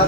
Oo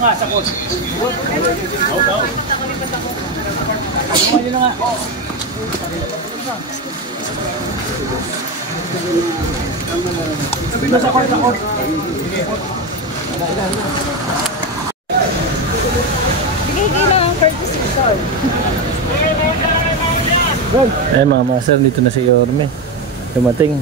nga, sakot. Eh mga master, dito na si Yorme. Dumating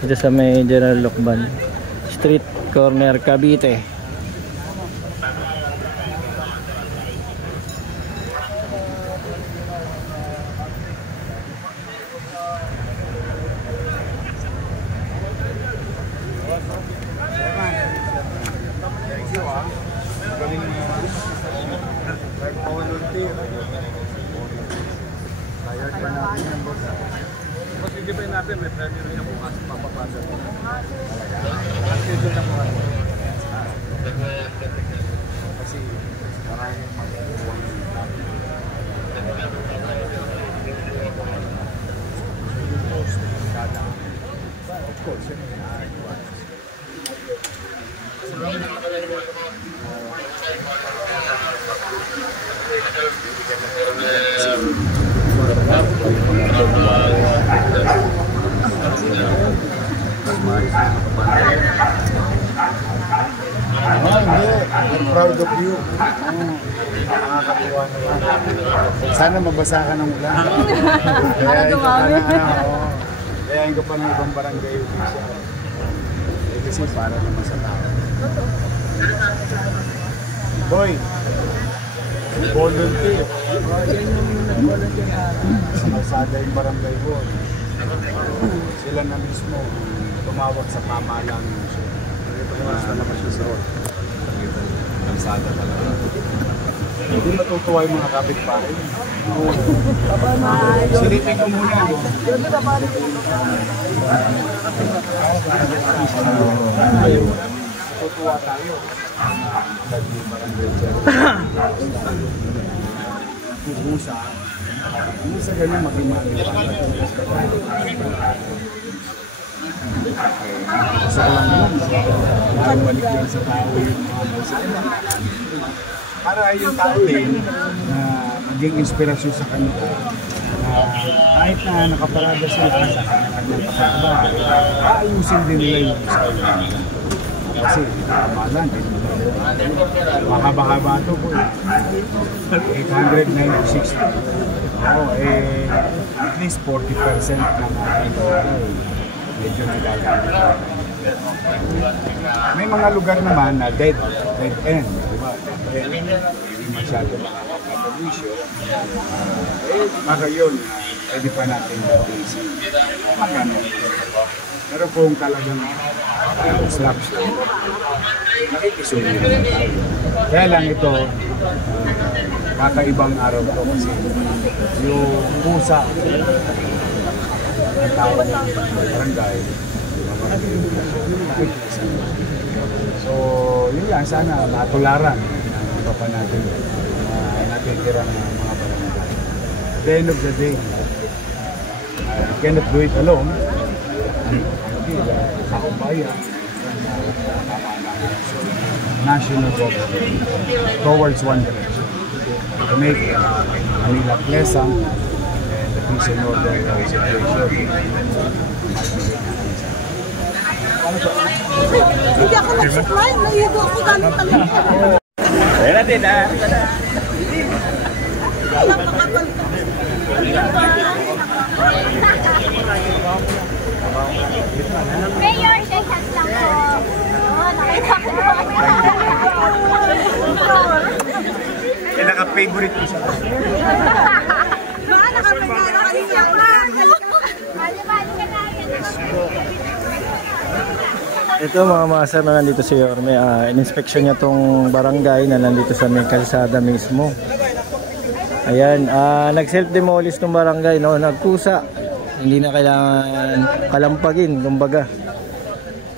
dito sa may General Lokban Street Corner, Cavite. I'm proud of you. Nakakatuwa naman. Sana mabasa ka ng ulan. Para dumami. Kaya ko pa ng ibang barangay official. Kasi para naman sa tao. Boy, volunteer. Yan yung nag-volunteer na sa Masada yung barangay ko. Sila na mismo tumawag sa pamahalaan. Basta naman siya sa road. Kalsada talaga. Hindi matutuwa yung mga kapitbahay. Silipin ko muna. Matutuwa tayo. Puhusa. Hindi sa ganyan makimali. Gusto ko lang naman. Balik lang sa tao yung mga masaya. Para yung tao din na maging inspirasyon sa kanila. Kahit na nakaparada sila sa kanyang kapatbahay, aayusin din nila yung isa. Kasi kamalan din. Mahaba-haba ito po. 896. At least 40% ng ating oral. Medyo nagagamit. May mga lugar naman na dead end, di ba? Hindi masyado makakapag-issue. Baka yun, pwede pa natin mag-isip. Magano. Pero kung talagang slaps lang, nakikisunod naman tayo. Kaya lang ito, kakaibang araw ito kasi yung pusa, ang tao ng barangay, so yun lang, sana matularan ang iba pa natin natitirang mga barangay. At the end of the day, I cannot do it alone. Sa kumbayan, national government towards one direction to make Manila pleasant and peace and order situation. Hindi ako nag-supply. Naido ako galing talaga. Ayan natin, ha? Walang makapalitan. Mayor, shake hands lang po. Nakita ko naman. Kaya naka-favorite ko siya. Nakapagkala ka niya. Ito mga master na nandito si Yorme, in-inspection niya tong barangay na nandito sa may kalsada mismo. Ayan, nag-self-demolish tong barangay, no? Nagkusa. Hindi na kailangan palampagin, kumbaga.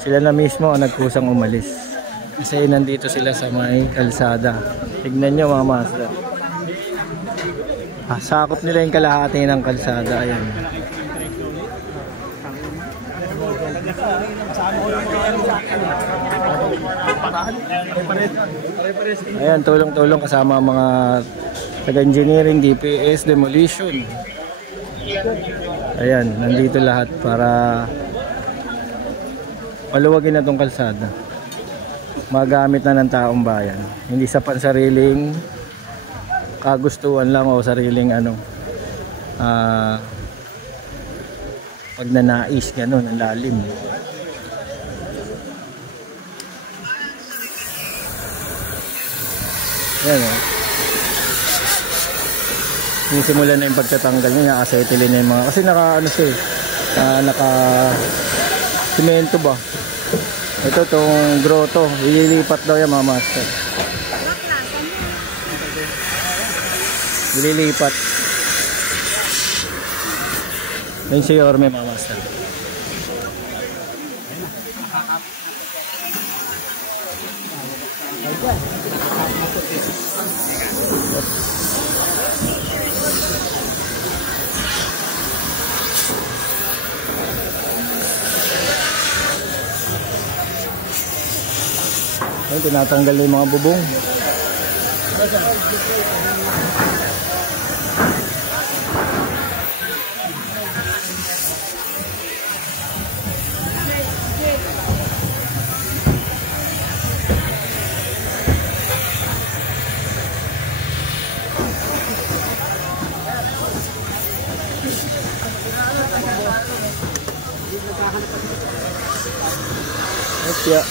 Sila na mismo ang nagkusang umalis. Kasi nandito sila sa may kalsada. Tignan nyo mga master. Sakop nila yung kalahati ng kalsada. Ayan. Ayan, tulong-tulong kasama mga taga-engineering, DPS, demolition. Ayan, nandito lahat para paluwagin na tong kalsada. Magamit na ng taong bayan. Hindi sa pansariling kagustuhan lang o sariling pagnanais, gano'n, ang lalim. Ayan o. Simula na yung pagtatanggal niya, acetylene na yung mga, kasi naka simento ba? Ito tong grotto, ililipat daw yan mga master. Ililipat. Ayun si Yorme mga master. Ayun, tinatanggal yung mga bubong. Yeah.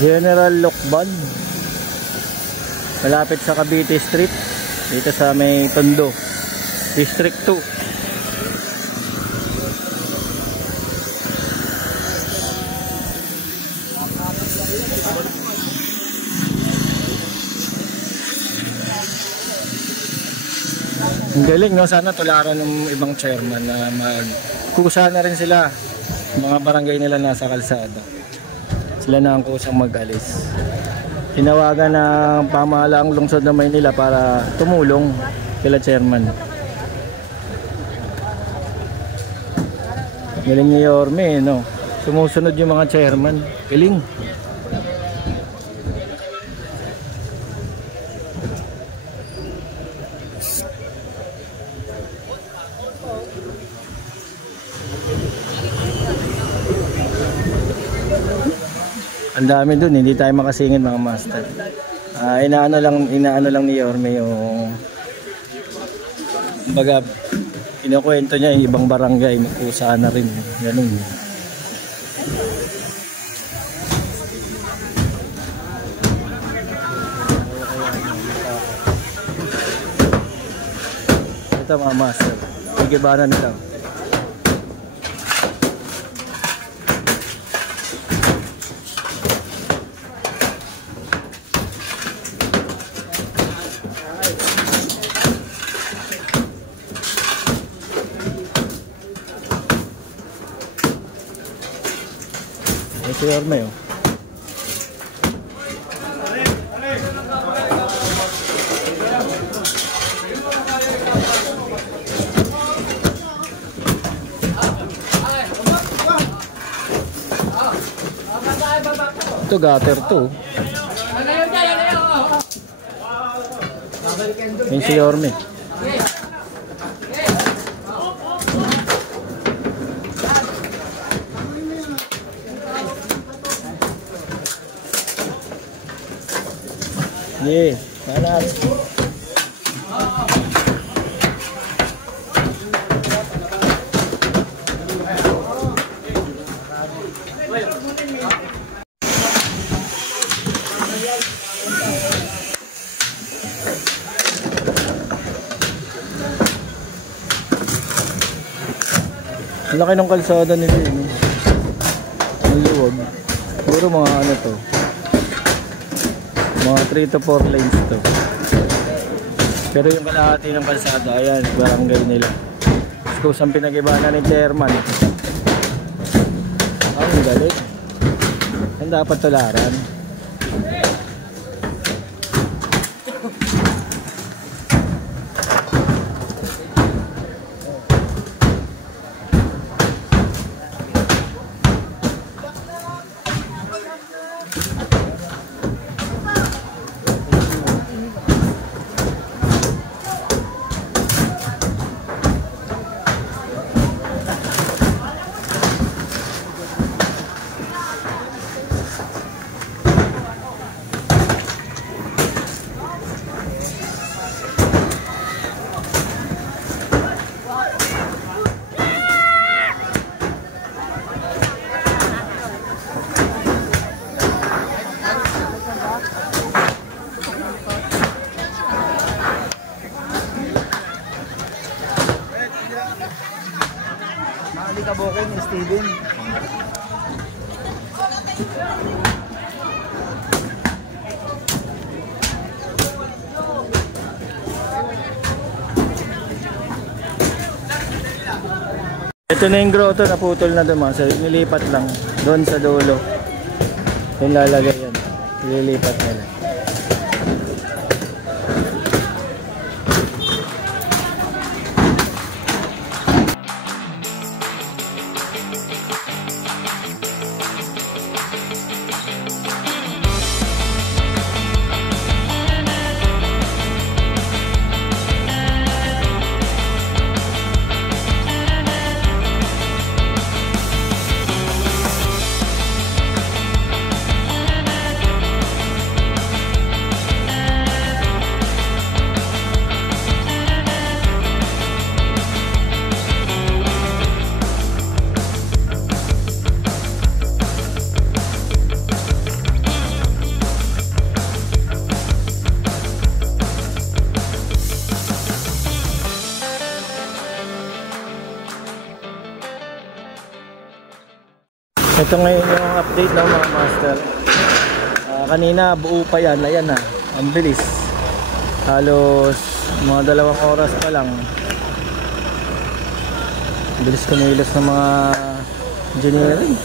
General Lokban, malapit sa Cavite Street, dito sa may Tondo, District 2. Ang galing, no? Sana tularan ng ibang chairman na magkusa na rin sila, mga barangay nila nasa kalsada. Sila na ang kusang mag-alis. Tinawagan ng pamahalaang lungsod ng Maynila para tumulong sila chairman. Galing ni Yorme, no? Sumusunod yung mga chairman. Galing. Ang dami dun, hindi tayo makasingit mga master. Inaano lang ni Yorme yung baga kinukwento niya yung ibang barangay, magkusa na rin, ganun. Ito mga master, igibanan nila. Si Yorme, oh. Ito gutter to. Yun si Yorme. Yeah, kanan. Ang laki ng kalsada nila yun. Ang luwag. Puro mga ano to. Mga 3 to 4 lanes to. Pero yung kalahati ng kalsada, ayan, barangay nila. Kung saan pinag-ibanan ni chairman. Ang galit. Ang dapat tularan. Kabukin ni Steven. Ito na yung grotto, naputol na doon. So, nilipat lang doon sa dulo. Yung lalagay yan. Nililipat nila. Ito ngayon yung update ng mga master. Kanina buo pa yan. Ayan na. Ang bilis. Halos mga 2 oras pa lang. Bilis kumilos ng mga engineering.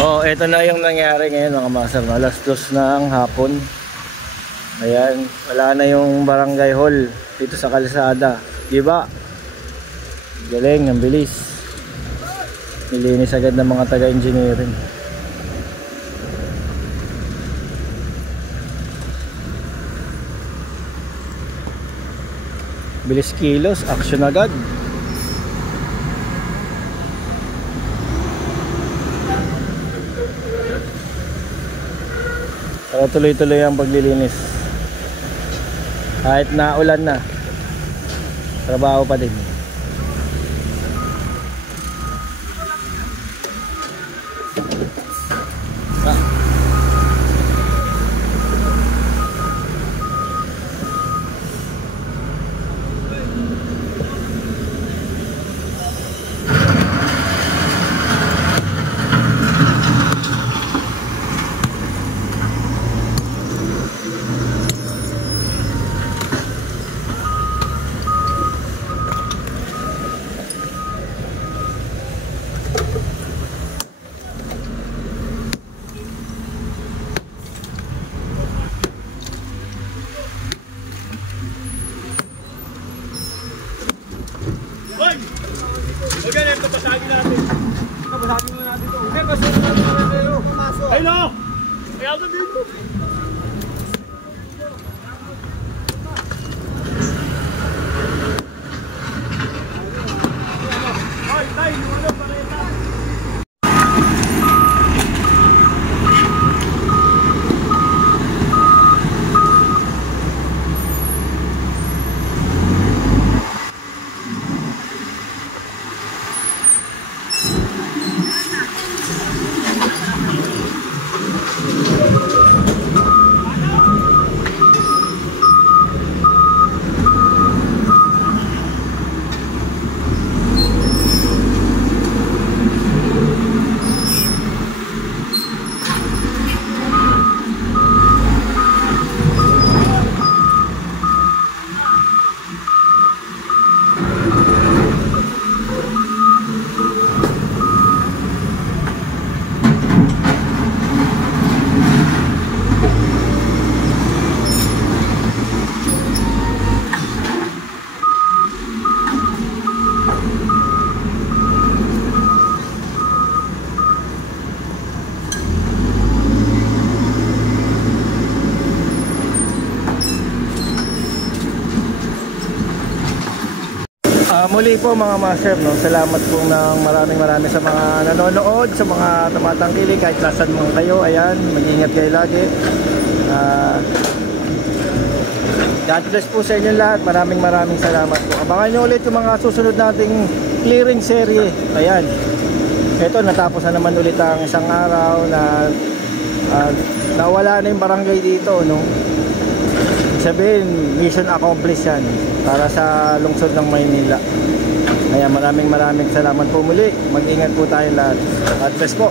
Oh, ito na yung nangyari ngayon mga master. Alas 2 ng hapon. Ayan, wala na yung barangay hall dito sa kalsada. Diba? Galing, ang bilis. Nilinis agad ng mga taga-engineering. Bilis kilos, action agad. Pero tuloy-tuloy ang paglilinis. Kahit na ulan na, trabaho pa din. Muli po mga master, no? Salamat po ng maraming sa mga nanonood, sa mga tumatangkilik, kahit nasan mga kayo. Ayan, mag-ingat kayo lagi. God bless po sa inyo lahat. Maraming salamat po. Abangan nyo ulit yung mga susunod nating clearing serie. Ayan, ito natapos na naman ulit ang isang araw na nawala na yung barangay dito, no? Sabihin, mission accomplished yan para sa lungsod ng Maynila. Kaya maraming salamat po muli. Mag-ingat po tayo lahat. God bless po.